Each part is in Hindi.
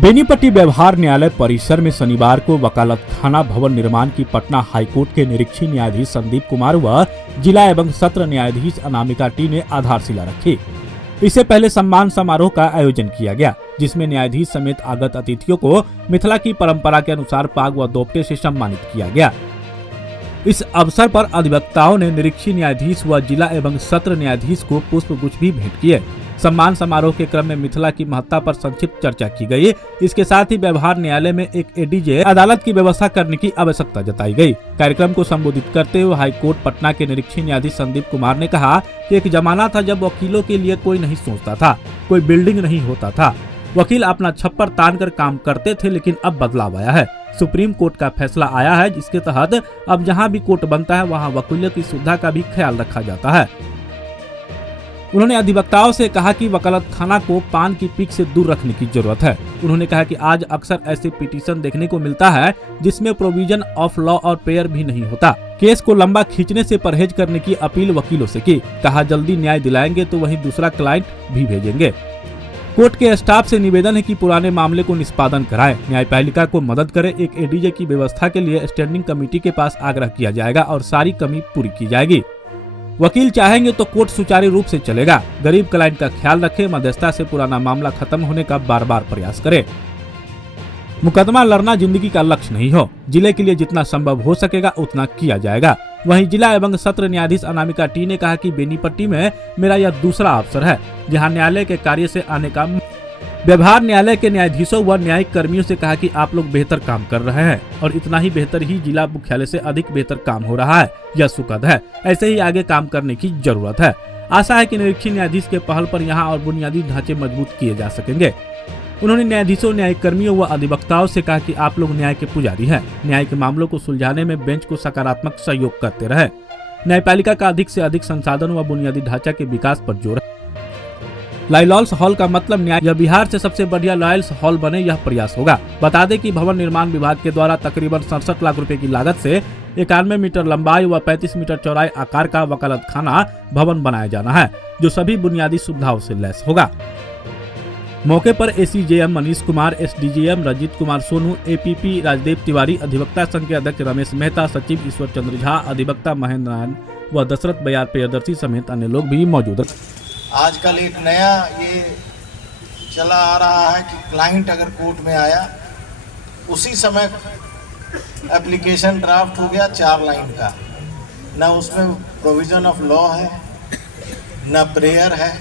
बेनीपट्टी व्यवहार न्यायालय परिसर में शनिवार को वकालतखाना भवन निर्माण की पटना हाईकोर्ट के निरीक्षी न्यायाधीश संदीप कुमार व जिला एवं सत्र न्यायाधीश अनामिका टी ने आधारशिला रखी। इससे पहले सम्मान समारोह का आयोजन किया गया, जिसमें न्यायाधीश समेत आगत अतिथियों को मिथिला की परंपरा के अनुसार पाग व दोपटे से सम्मानित किया गया। इस अवसर पर अधिवक्ताओं ने निरीक्षी न्यायाधीश व जिला एवं सत्र न्यायाधीश को पुष्प गुच्छ भी भेंट किए। सम्मान समारोह के क्रम में मिथिला की महत्ता पर संक्षिप्त चर्चा की गई। इसके साथ ही व्यवहार न्यायालय में एक एडीजे अदालत की व्यवस्था करने की आवश्यकता जताई गई। कार्यक्रम को संबोधित करते हुए हाईकोर्ट पटना के निरीक्षी न्यायाधीश संदीप कुमार ने कहा कि एक जमाना था जब वकीलों के लिए कोई नहीं सोचता था, कोई बिल्डिंग नहीं होता था, वकील अपना छप्पर तान कर काम करते थे। लेकिन अब बदलाव आया है, सुप्रीम कोर्ट का फैसला आया है, जिसके तहत अब जहां भी कोर्ट बनता है वहां वकीलों की सुविधा का भी ख्याल रखा जाता है। उन्होंने अधिवक्ताओं से कहा कि वकालतखाना को पान की पीक से दूर रखने की जरूरत है। उन्होंने कहा कि आज अक्सर ऐसे पिटीशन देखने को मिलता है जिसमें प्रोविजन ऑफ लॉ और पेयर भी नहीं होता। केस को लंबा खींचने से परहेज करने की अपील वकीलों से की। कहा जल्दी न्याय दिलाएंगे तो वहीं दूसरा क्लाइंट भी भेजेंगे। कोर्ट के स्टाफ से निवेदन है कि पुराने मामले को निष्पादन कराए, न्यायपालिका को मदद करे। एक एडीजे की व्यवस्था के लिए स्टैंडिंग कमेटी के पास आग्रह किया जाएगा और सारी कमी पूरी की जाएगी। वकील चाहेंगे तो कोर्ट सुचारू रूप से चलेगा। गरीब क्लाइंट का ख्याल रखे, मध्यस्थता से पुराना मामला खत्म होने का बार बार प्रयास करे। मुकदमा लड़ना जिंदगी का लक्ष्य नहीं हो, जिले के लिए जितना संभव हो सकेगा उतना किया जाएगा। वहीं जिला एवं सत्र न्यायाधीश अनामिका टी ने कहा कि बेनीपट्टी में मेरा यह दूसरा अवसर है जहां न्यायालय के कार्य से आने का। व्यवहार न्यायालय के न्यायाधीशों व न्यायिक कर्मियों से कहा कि आप लोग बेहतर काम कर रहे हैं और इतना ही बेहतर ही जिला मुख्यालय से अधिक बेहतर काम हो रहा है, यह सुखद है। ऐसे ही आगे काम करने की जरूरत है। आशा है कि निरीक्षी न्यायाधीश के पहल पर यहां और बुनियादी ढांचे मजबूत किए जा सकेंगे। उन्होंने न्यायाधीशों, न्यायिक कर्मियों व अधिवक्ताओं से कहा कि आप लोग न्याय के पुजारी हैं। न्याय के मामलों को सुलझाने में बेंच को सकारात्मक सहयोग करते रहे। न्यायपालिका का अधिक से अधिक संसाधन व बुनियादी ढांचा के विकास पर जोर। लॉयल्स हॉल का मतलब न्याय या बिहार से सबसे बढ़िया लॉयल्स हॉल बने, यह प्रयास होगा। बता दें कि भवन निर्माण विभाग के द्वारा तकरीबन 67 लाख रुपए की लागत से 91 मीटर लंबाई व 35 मीटर चौड़ाई आकार का वकालतखाना भवन बनाया जाना है, जो सभी बुनियादी सुविधाओं से लैस होगा। मौके पर ACJM Manish Kumar, SDJM Ranjit Kumar Sonu, APP Rajdev Tiwari, अधिवक्ता संघ के अध्यक्ष रमेश मेहता, सचिव ईश्वर चंद्र झा, अधिवक्ता महेंद्र नारायण व दशरथ बयार प्रियदर्शी समेत अन्य लोग भी मौजूद हैं। आजकल एक नया ये चला आ रहा है कि क्लाइंट अगर कोर्ट में आया उसी समय एप्लीकेशन ड्राफ्ट हो गया 4 लाइन का, ना उसमें प्रोविजन ऑफ लॉ है, ना प्रेयर है।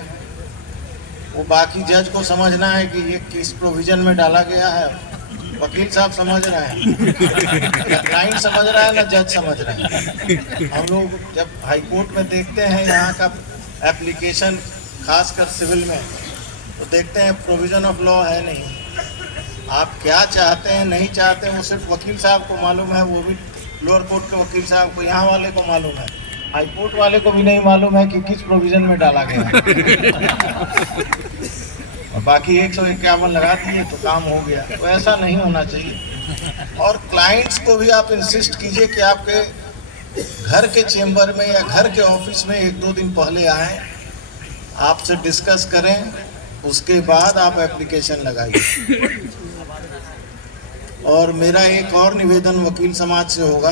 वो बाकी जज को समझना है कि ये किस प्रोविजन में डाला गया है, वकील साहब समझ रहे हैं या क्लाइंट समझ रहा है, ना जज समझ रहे हैं। हम लोग जब हाई कोर्ट में देखते हैं यहाँ का एप्लीकेशन, खासकर सिविल में, तो देखते हैं प्रोविजन ऑफ लॉ है नहीं। आप क्या चाहते हैं नहीं चाहते हैं वो सिर्फ वकील साहब को मालूम है, वो भी लोअर कोर्ट के वकील साहब को, यहाँ वाले को मालूम है, हाई कोर्ट वाले को भी नहीं मालूम है कि किस प्रोविजन में डाला गया है। और बाकी 151 लगा दिए तो काम हो गया, तो ऐसा नहीं होना चाहिए। और क्लाइंट्स को भी आप इंसिस्ट कीजिए कि आपके घर के चेंबर में या घर के ऑफिस में 1-2 दिन पहले आए, आपसे डिस्कस करें, उसके बाद आप एप्लीकेशन लगाइए। और मेरा एक और निवेदन वकील समाज से होगा,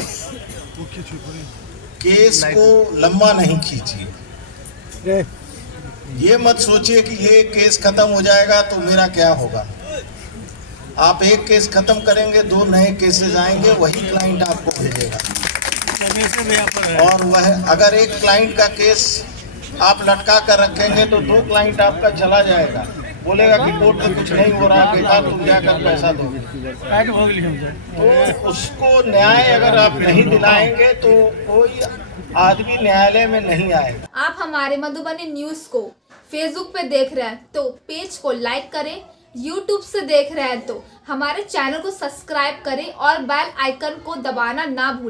केस को लंबा नहीं खींचिए। ये मत सोचिए कि ये केस खत्म हो जाएगा तो मेरा क्या होगा। आप एक केस खत्म करेंगे, 2 नए केसेस आएंगे, वही क्लाइंट आपको भेजेगा। और वह अगर एक क्लाइंट का केस आप लटका कर रखेंगे तो 2 क्लाइंट आपका चला जाएगा, बोलेगा कि कोर्ट में कुछ नहीं हो रहा है, बेटा तुम जाकर पैसा दो। तो उसको न्याय अगर आप नहीं दिलाएंगे तो कोई आदमी न्यायालय में नहीं आएगा। आप हमारे मधुबनी न्यूज को फेसबुक पे देख रहे हैं तो पेज को लाइक करें, यूट्यूब से देख रहे हैं तो हमारे चैनल को सब्सक्राइब करें और बेल आइकन को दबाना ना भूलें।